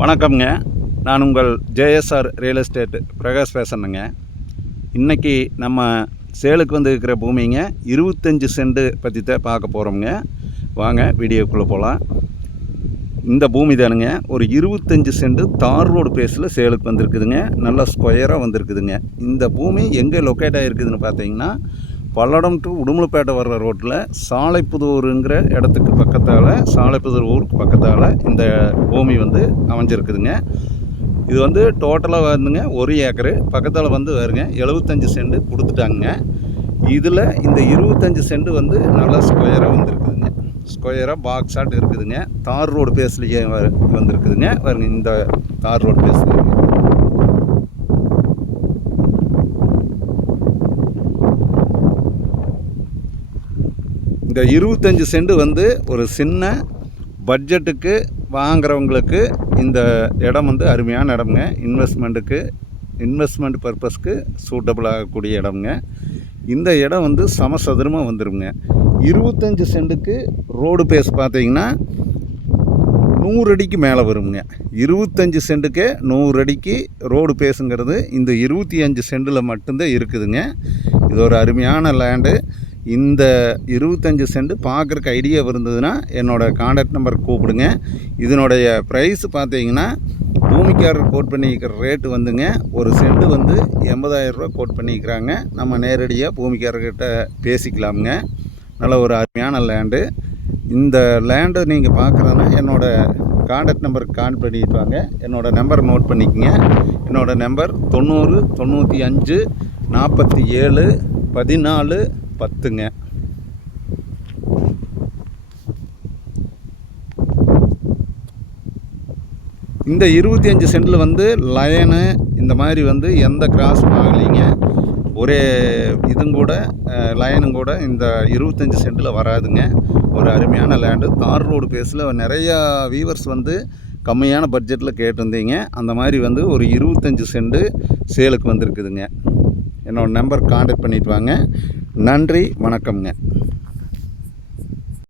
வணக்கம்ங்க. நான் உங்கள் ஜேஎஸ்ஆர் ரியல் எஸ்டேட் பிரகாஷ் பேசுகிறேங்க. இன்றைக்கி நம்ம சேலுக்கு வந்து இருக்கிற பூமிங்க 25 சென்ட் பற்றி தான் பார்க்க போகிறோம்ங்க. வாங்க வீடியோக்குள்ளே போகலாம். இந்த பூமி தானுங்க ஒரு 25 சென்ட் தார் ரோடு பேஸில் சேலுக்கு வந்திருக்குதுங்க. நல்லா ஸ்கொயராக வந்திருக்குதுங்க. இந்த பூமி எங்கே லொக்கேட் ஆகிருக்குதுன்னு பார்த்தீங்கன்னா, பல்லடம் டு உடுமலைப்பேட்டை வர்ற ரோட்டில் சாலைப்புதூருங்கிற இடத்துக்கு பக்கத்தால், சாலைப்புதூர் ஊருக்கு பக்கத்தால் இந்த பூமி வந்து அமைஞ்சிருக்குதுங்க. இது வந்து டோட்டலாக வந்துங்க 1 ஏக்கரு பக்கத்தால் வந்து வருங்க 75 சென்ட் கொடுத்துட்டாங்க. இதில் இந்த 25 சென்ட் வந்து நல்லா ஸ்கொயராக வந்துருக்குதுங்க. ஸ்கொயராக பாக்ஸ் ஆட் இருக்குதுங்க. தார் ரோடு பேஸ்லேயே வந்துருக்குதுங்க. பாருங்க, இந்த தார் ரோடு பேஸில் இருக்குது. இந்த 25 சென்ட் வந்து ஒரு சின்ன பட்ஜெட்டுக்கு வாங்குறவங்களுக்கு இந்த இடம் வந்து அருமையான இடம்ங்க. இன்வெஸ்ட்மெண்ட் பர்பஸ்க்கு சூட்டபிள் ஆகக்கூடிய இடம்ங்க. இந்த இடம் வந்து சமசதுரமாக வந்துடுங்க. 25 சென்ட்டுக்கு ரோடு பேஸ் பார்த்தீங்கன்னா 100 அடிக்கு மேலே வருங்க. 25 சென்ட்டுக்கே 100 அடிக்கு ரோடு பேஸுங்கிறது இந்த 25 சென்ட்டில் மட்டும்தான் இருக்குதுங்க. இது ஒரு அருமையான லேண்டு. இந்த 25 சென்ட் பார்க்குறக்கு ஐடியா இருந்ததுன்னா என்னோடய கான்டாக்ட் நம்பர் கூப்பிடுங்க. இதனுடைய ப்ரைஸ் பார்த்தீங்கன்னா, பூமிக்காரர் கோட் பண்ணிக்கிற ரேட்டு வந்துங்க, ஒரு சென்ட் வந்து 80,000 ரூபா கோட் பண்ணிக்கிறாங்க. நம்ம நேரடியாக பூமிக்காரர்கிட்ட பேசிக்கலாமுங்க. நல்ல ஒரு அருமையான லேண்டு. இந்த லேண்டை நீங்கள் பார்க்குறதுனா என்னோடய கான்டாக்ட் நம்பருக்கு கால் பண்ணிட்டு வாங்க. என்னோடய நம்பர் நோட் பண்ணிக்கோங்க. என்னோடய நம்பர் 90 95 47 14 10ங்க. இந்த 25 சென்டில் வந்து லயனு இந்த மாதிரி வந்து எந்த கிராஸும் ஆகலைங்க. ஒரே இதுவும் கூட லயனும் கூட இந்த 25 சென்டில் வராதுங்க. ஒரு அருமையான லேண்டு. தார் ரோடு பேஸில் நிறையா வியூவர்ஸ் வந்து கம்மியான பட்ஜெட்டில் கேட்டிருந்தீங்க. அந்த மாதிரி வந்து ஒரு 25 சென்ட் சேலுக்கு வந்திருக்குதுங்க. என்னோடய நம்பர் கான்டாக்ட் பண்ணிட்டு வாங்க. நன்றி, வணக்கம்ங்க.